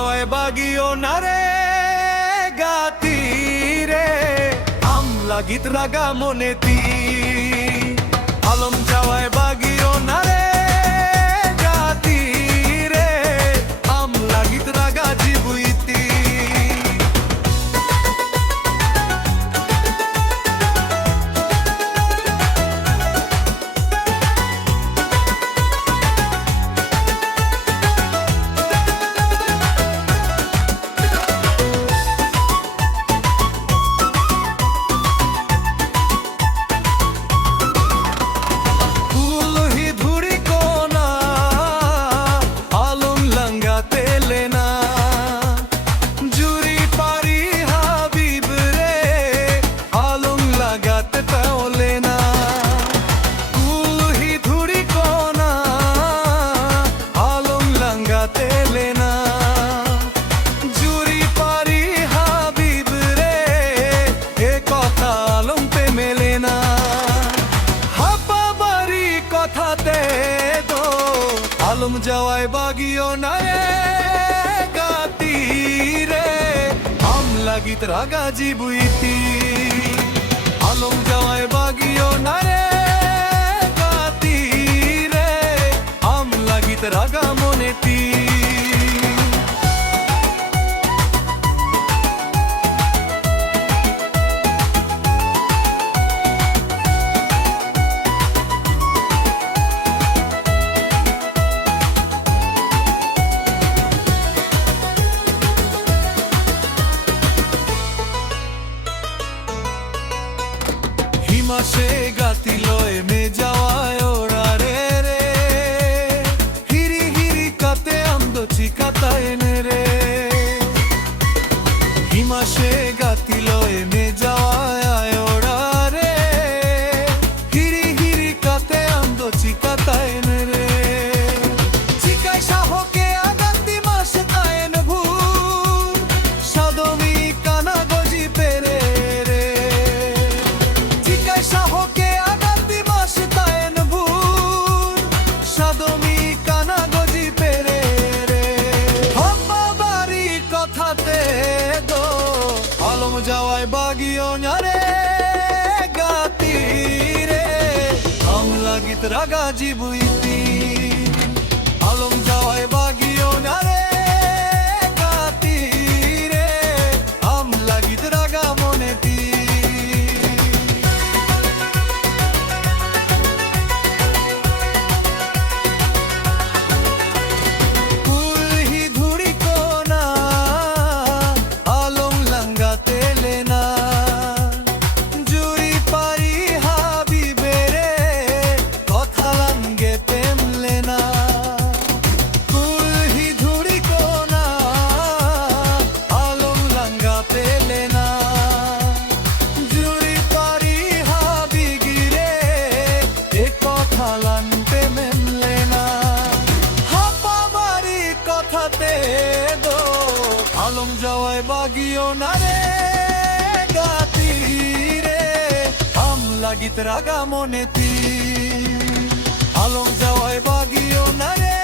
যাওয়ায় বাগিও না রে গাতি রে আমলা গীত রাগা মনেতি আলম যাওয়ায় বাগিও না রে গাতি রে আমলা গীত রাগা জীবইতি আলম যাওয়ায় বাগিও না রে গাতি রে আমলা গীত রাগা জীবইতি আলম যাওয়ায় বাগিও না রে গাতি রে আমলা গীত রাগা মনেতি মাসে গাতিল এমে যাওয়ায় ওরা রে রে হিরি হিরি কাতে আন্দ চিকাতা এনে রে হিমাসে গাতিল এমে যাওয়ায় ওরা রে হিরি হিরি কাতে আন্দ চিকাতা এনে রে চিকাই সাহকে আগাতি মাসে তায়েন ভুল সাদমি কানা গজি পেরে আলম যাওয়ায় বাগিও না রে গাতি রে আমলা গীত রাগা জীবইতি আলম যাওয়ায় বাগিও না রে গাতি রে আমলা গীত রাগা মনেতি আলম যাওয়ায় বাগিও না রে গাতি রে আমলা গীত রাগা মনেতি আলম যাওয়ায় বাগিও না রে